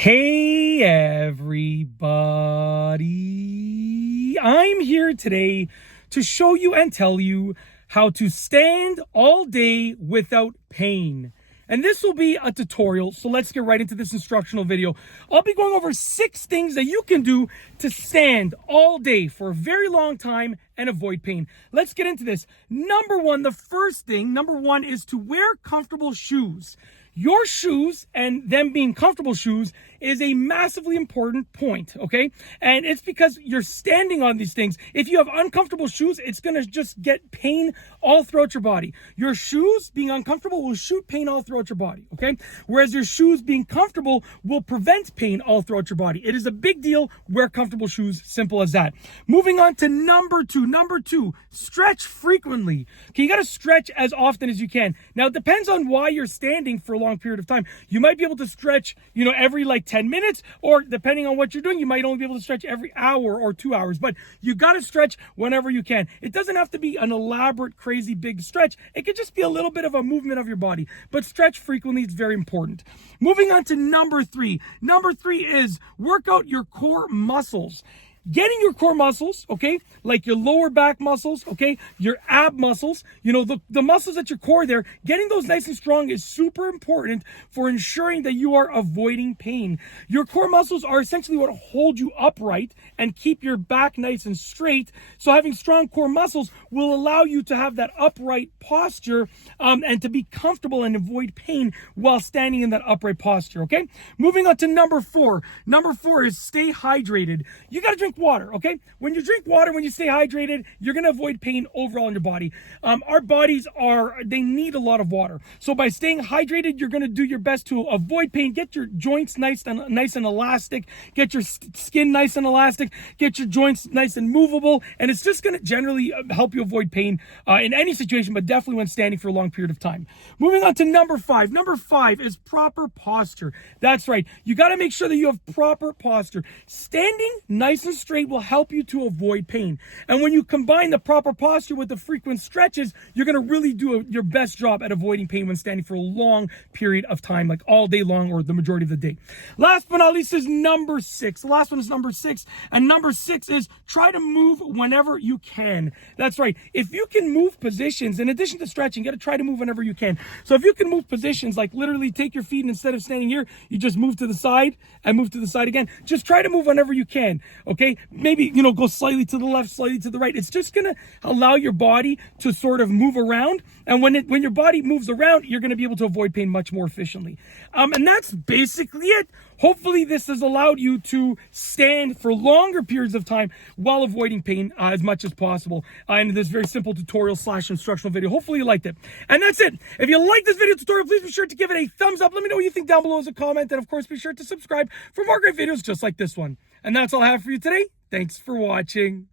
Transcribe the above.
Hey everybody, I'm here today to show you and tell you how to stand all day without pain. And this will be a tutorial, so let's get right into this instructional video. I'll be going over 6 things that you can do to stand all day for a very long time and avoid pain. Let's get into this. Number one is to wear comfortable shoes. Your shoes and them being comfortable shoes is a massively important point, okay? And it's because you're standing on these things. If you have uncomfortable shoes, it's gonna just get pain all throughout your body. Your shoes being uncomfortable will shoot pain all throughout your body, okay? Whereas your shoes being comfortable will prevent pain all throughout your body. It is a big deal. Wear comfortable shoes, simple as that. Moving on to number two, stretch frequently. Okay, you gotta stretch as often as you can. Now, it depends on why you're standing for a long period of time. You might be able to stretch, every 10 minutes, or depending on what you're doing, you might only be able to stretch every hour or 2 hours, but you got to stretch whenever you can. It doesn't have to be an elaborate, crazy big stretch. It could just be a little bit of a movement of your body, but stretch frequently is very important. Moving on to number three. Number three is work out your core muscles. Getting your core muscles, okay, like your lower back muscles, okay, your ab muscles, the muscles at your core there, getting those nice and strong is super important for ensuring that you are avoiding pain. Your core muscles are essentially what hold you upright and keep your back nice and straight. So having strong core muscles will allow you to have that upright posture and to be comfortable and avoid pain while standing in that upright posture, okay? Moving on to number four. Number four is stay hydrated. You got to drink water, okay? When you drink water, when you stay hydrated, you're going to avoid pain overall in your body. Our bodies they need a lot of water. So by staying hydrated, you're going to do your best to avoid pain, get your joints nice and elastic, get your skin nice and elastic, get your joints nice and movable, and it's just going to generally help you avoid pain in any situation, but definitely when standing for a long period of time. Moving on to number five. Number five is proper posture. That's right. You got to make sure that you have proper posture. Standing nice and straight will help you to avoid pain. And when you combine the proper posture with the frequent stretches, you're going to really do your best job at avoiding pain when standing for a long period of time, like all day long or the majority of the day. Last but not least is number six. The last one is number six. And number six is try to move whenever you can. That's right. If you can move positions, in addition to stretching, you got to try to move whenever you can. So if you can move positions, like literally take your feet and instead of standing here, you just move to the side and move to the side again. Just try to move whenever you can. Okay? Maybe, go slightly to the left, slightly to the right. It's just going to allow your body to sort of move around. And when your body moves around, you're going to be able to avoid pain much more efficiently. And that's basically it. Hopefully this has allowed you to stand for longer periods of time while avoiding pain as much as possible. In this very simple tutorial / instructional video. Hopefully you liked it. And that's it. If you like this video tutorial, please be sure to give it a thumbs up. Let me know what you think down below as a comment. And of course, be sure to subscribe for more great videos just like this one. And that's all I have for you today. Thanks for watching.